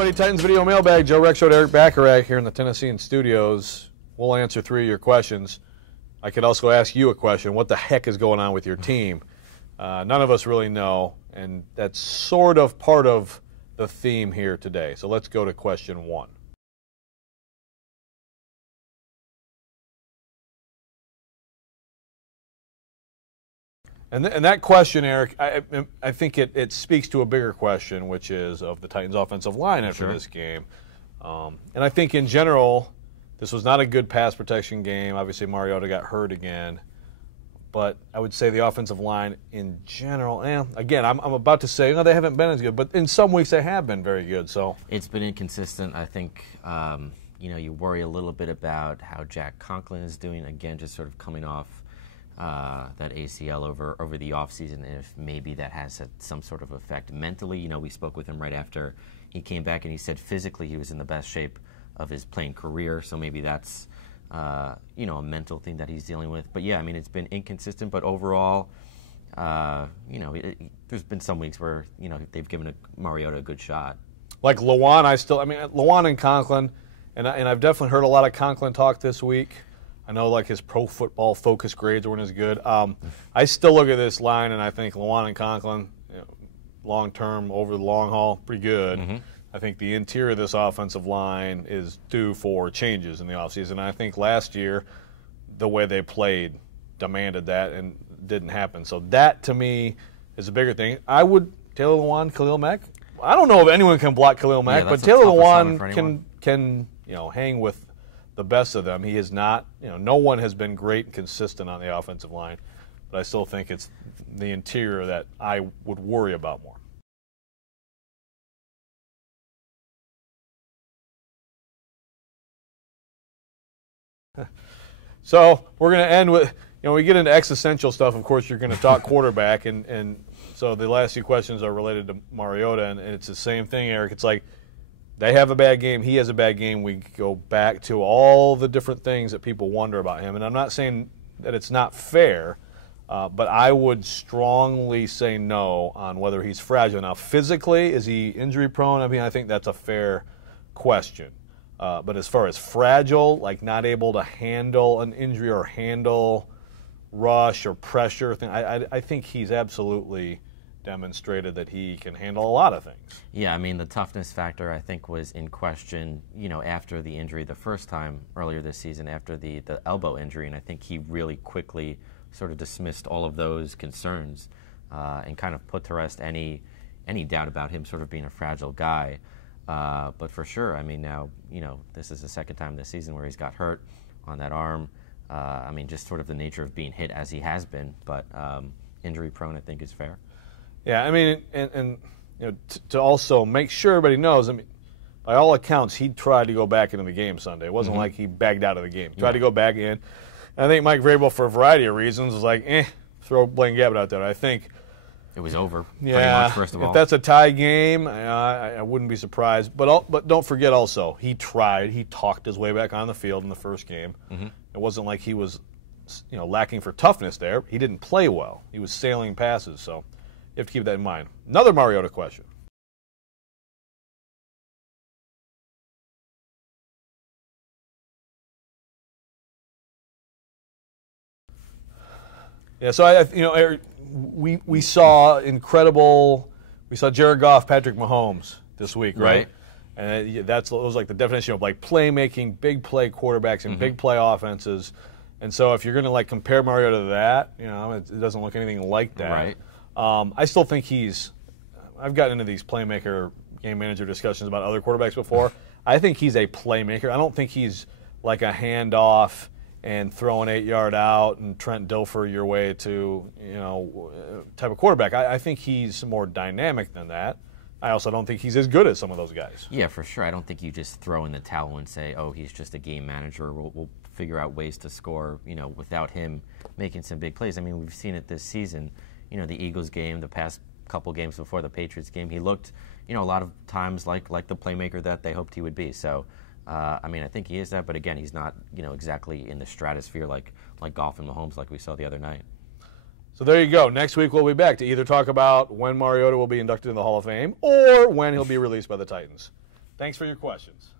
everybody, Titans Video Mailbag. Joe Rexroad, Eric Bacharach here in the Tennessean studios. We'll answer 3 of your questions. I could also ask you a question. What the heck is going on with your team? None of us really know, and that's sort of part of the theme here today. So let's go to question 1. And that question, Eric, I think it speaks to a bigger question, which is of the Titans' offensive line after this game. And I think in general, this was not a good pass protection game. Obviously, Mariota got hurt again. But I would say the offensive line in general, again, I'm about to say, no, they haven't been as good. But in some weeks, they have been very good. So it's been inconsistent. I think, you worry a little bit about how Jack Conklin is doing, again, just sort of coming off that ACL over the offseason, and if maybe that has had some sort of effect mentally. We spoke with him right after he came back, and he said physically he was in the best shape of his playing career, so maybe that's a mental thing that he's dealing with. But yeah, it's been inconsistent, but overall, there's been some weeks where they've given Mariota a good shot. Like Lewan, Lewan and Conklin, and I've definitely heard a lot of Conklin talk this week. I know his pro football focus grades weren't as good. I still look at this line and I think Lewan and Conklin, long term, over the long haul, pretty good. Mm-hmm. I think the interior of this offensive line is due for changes in the offseason. I think last year the way they played demanded that and didn't happen. So that to me is a bigger thing. I would Taylor Lewan, Khalil Mack. I don't know if anyone can block Khalil Mack, but Taylor Lewan can hang with the best of them. He is not, no one has been great and consistent on the offensive line, but I still think it's the interior that I would worry about more. So we're going to end with, we get into existential stuff. Of course, you're going to talk quarterback, and so the last few questions are related to Mariota, and it's the same thing, Eric. It's like, they have a bad game. He has a bad game. We go back to all the different things that people wonder about him. And I'm not saying that it's not fair, but I would strongly say no on whether he's fragile. Now, physically, is he injury prone? I think that's a fair question. But as far as fragile, like not able to handle an injury or handle rush or pressure, I think he's absolutely demonstrated that he can handle a lot of things. Yeah, the toughness factor, I think, was in question, after the injury the first time earlier this season, after the elbow injury, and I think he really quickly sort of dismissed all of those concerns and kind of put to rest any doubt about him sort of being a fragile guy. But for sure, now, this is the second time this season where he's got hurt on that arm. Just sort of the nature of being hit as he has been, but injury prone, I think, is fair. Yeah, and to also make sure everybody knows, by all accounts, he tried to go back into the game Sunday. It wasn't like he bagged out of the game. He tried to go back in. And I think Mike Vrabel, for a variety of reasons, was like, throw Blaine Gabbert out there. I think it was over. Yeah, pretty much, first of all. If that's a tie game, I wouldn't be surprised. But don't forget also, he tried. He talked his way back on the field in the first game. Mm-hmm. It wasn't like he was, lacking for toughness there. He didn't play well. He was sailing passes, so you have to keep that in mind. Another Mariota question. Yeah, so Eric, we saw incredible. We saw Jared Goff, Patrick Mahomes this week, right? And that was like the definition of like playmaking, big play quarterbacks and big play offenses. And so if you're going to compare Mariota to that, it doesn't look anything like that. Right. I still think I've gotten into these playmaker, game manager discussions about other quarterbacks before. I think he's a playmaker. I don't think he's like a handoff and throw an 8-yard out and Trent Dilfer your way to, type of quarterback. I think he's more dynamic than that. I also don't think he's as good as some of those guys. Yeah, for sure. I don't think you just throw in the towel and say, oh, he's just a game manager. We'll figure out ways to score, without him making some big plays. We've seen it this season. The Eagles game, the past couple games before the Patriots game, he looked, a lot of times like the playmaker that they hoped he would be. So, I think he is that, but again, he's not, exactly in the stratosphere like Goff and Mahomes like we saw the other night. So there you go. Next week we'll be back to either talk about when Mariota will be inducted in the Hall of Fame or when he'll be released by the Titans. Thanks for your questions.